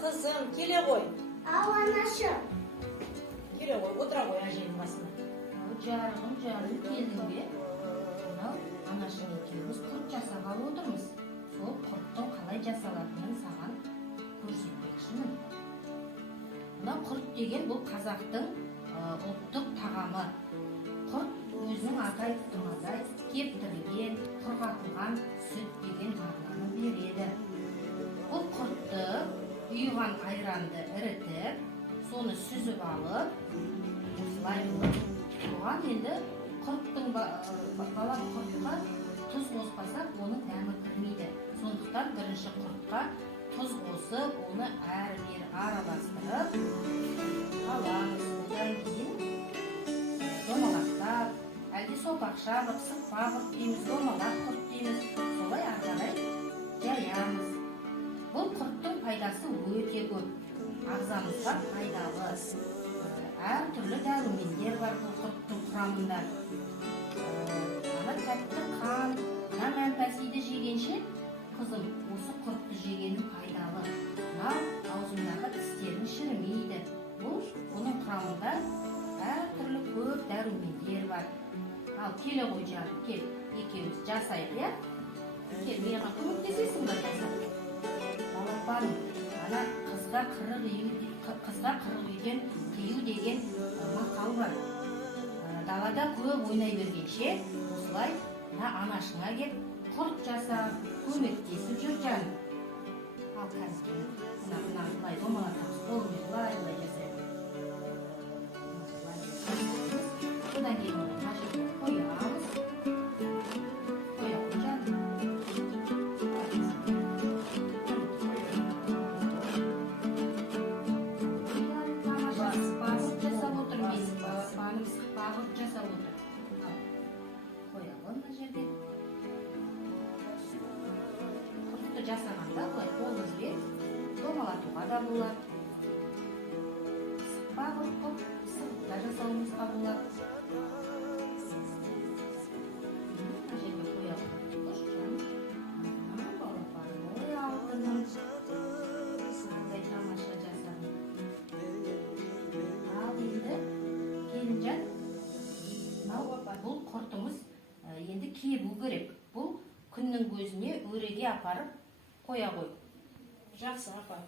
kızım, kele koy. Al anашым. Kele koy, otura koy ajayın basına. Жарығым келдің бе? Мынау анашың екеуміз құрт жасағалы отырмыз. Сол құрттың қалай жасалатынын саған көрсетпекшімін. Мынау құрт деген бұл қазақтың ұлттық тағамы. Құрт өзінің аты айтқандай кептірілген, құрғатылған сүт деген мағынаны береді. Бұл құртты ұйыған айранды ірітіп, соны сүзіп алып, осылай оған енді құрттың бала құртқа тұз қоспасақ, оның дәмі кірмейді. Сондықтан бірінші құртқа тұз қосып, оны әрі-бері араластырып аламыз. Одан кейін домалақтап, әлде сопақша қып, сықпа қып дейміз, домалақ құрт дейміз, солай ары қарай жаямыз. Бұл құрттың пайдасы өте көп. Ағзамызға пайдалы. Әр түрлі дәрумендер бар бұл құрттың құрамында. Ана тәтті қан, мән-пәсиді жегенше, қызым, осы құртты жегенің пайдалы. Мынау аузыңдағы тістерің шірімейді. Бұның құрамында әр түрлі көп дәрумендер бар. Ал келе ғой жаным, кел, екеуміз жасайық, иә? Кел, маған көмектесесің ба жасап? Балапаным, ана қызға қырық үйден қию деген мақал бар. Далада көп ойнай бергенше, осылай анашыңа кеп құрт жасап, көмектесіп жүр жаным. Ал қазір бұлай домалатамыз, қолымен бұлай жасайық. Одан кейін мына жерге қоямыз. Қоямыз жаным. Бағып жасап отыр, мен бағып жасап отыр. Қоямыз мына жерге. Құртты жасағанда бұлай қолымызбен домалатуға да болады. Бағып қып, сыртта жасауымызға болады. Мына жерге қоямыз. Қош жаным. Балапаным, ой алтыным. Қандай тамаша жасадым. Ал енді келінжан, бұл құртымыз енді кебу керек. Бұл күннің көзіне өреге апарып қоя қой. Жақсы, апа.